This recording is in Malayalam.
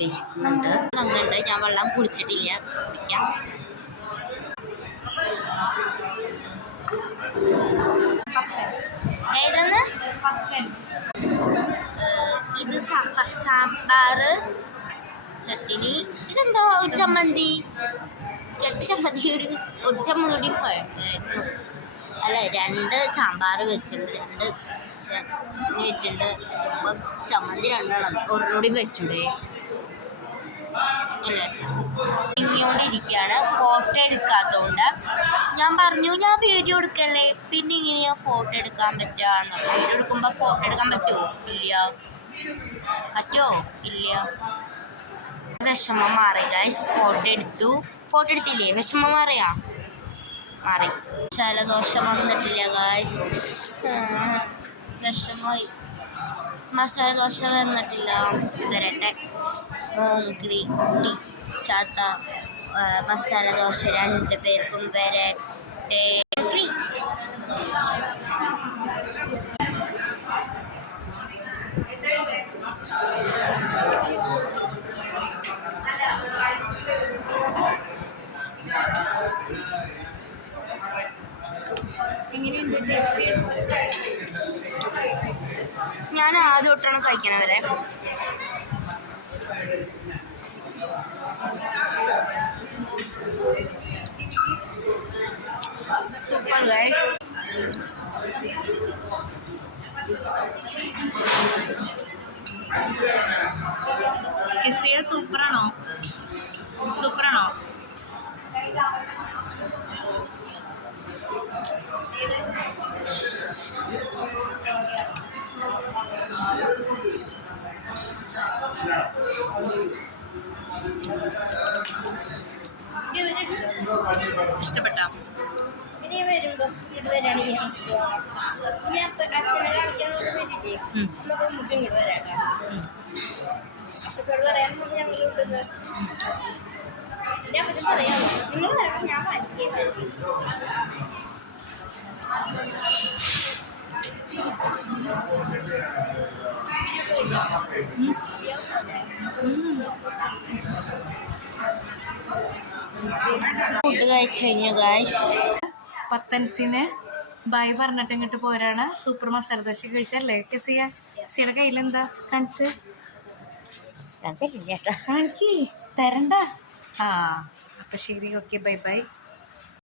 വിശക്കുന്നുണ്ട്. നന്നുണ്ട്. ഞാൻ വെള്ളം കുടിച്ചിട്ടില്ല, കുടിക്കാം. ഏതെന്ന്? ഇത് സാമ്പാർ, ചട്ടിനി. ഇതെന്തോ ഒരു ചമ്മന്തി, രണ്ട് ചമ്മന്തി, ഒരു ചമ്മന്തി ആയിരുന്നു. അല്ല, 2 സാമ്പാർ വെച്ചിട്ടുണ്ട്, 2 ചട്നി വെച്ചിട്ടുണ്ട്. ചമ്മന്തി 2 ഒരെണ്ണൂടി വെച്ചൂടെ അല്ലേ? ഇങ്ങോണ്ടിരിക്കുകയാണ്. ഫോട്ടോ എടുക്കാത്തതുകൊണ്ട് ഞാൻ പറഞ്ഞു ഞാൻ വീഡിയോ എടുക്കല്ലേ, പിന്നെ ഇങ്ങനെയാ ഫോട്ടോ എടുക്കാൻ പറ്റുക. വീഡിയോ എടുക്കുമ്പോൾ ഫോട്ടോ എടുക്കാൻ പറ്റുമോ? ഇല്ല. പറ്റുമോ? ഇല്ല. വിഷമം മാറി ഗൈസ്. ഫോട്ടോ എടുത്തു. ഫോട്ടോ എടുത്തില്ലേ? വിഷമം മാറി. മസാലദോശ വന്നിട്ടില്ല ഗൈസ്, വിഷമമായി. മസാലദോശ വന്നിട്ടില്ല, വരട്ടെ. മോഗ്രി ചാത്ത മസാലദോശ 2 പേർക്കും വരട്ടെ. ഞാൻ ആദ്യം തൊട്ടാണ് കഴിക്കണവരെ. Super guys. കിസിയ സൂപ്പറാണോ? സൂപ്പറാണോ? ഇഷ്ടപ്പെട്ട? ഇനി വരുമ്പോ ഇത് വരാണെങ്കിൽ ഞാൻ അച്ഛനെ കാണിക്കാനോട് വരില്ലേ, നമുക്ക് മുഖം ഇങ്ങോട്ട് വരാട്ടോ. അപ്പച്ചോട് പറയാൻ ഞങ്ങൾ ഇവിടുന്ന് ഞാൻ പറ്റും പറയാമോ? നിങ്ങൾ വരണം, ഞാൻ പഠിക്കേ വരും. ഫുഡ് കഴിച്ചു കഴിഞ്ഞു ഗൈസ്. പത്തൻസിന് ബൈ പറഞ്ഞിട്ട് ഇങ്ങോട്ട് പോരാണ്. സൂപ്പർ മസാല ദോശ കഴിച്ചല്ലേ കെസിയ? കെസിയുടെ കയ്യിലെന്താ കാണിച്ച്? കാണിക്കേ തരണ്ട. അപ്പൊ ശരി, ഓക്കെ, ബൈ ബൈ.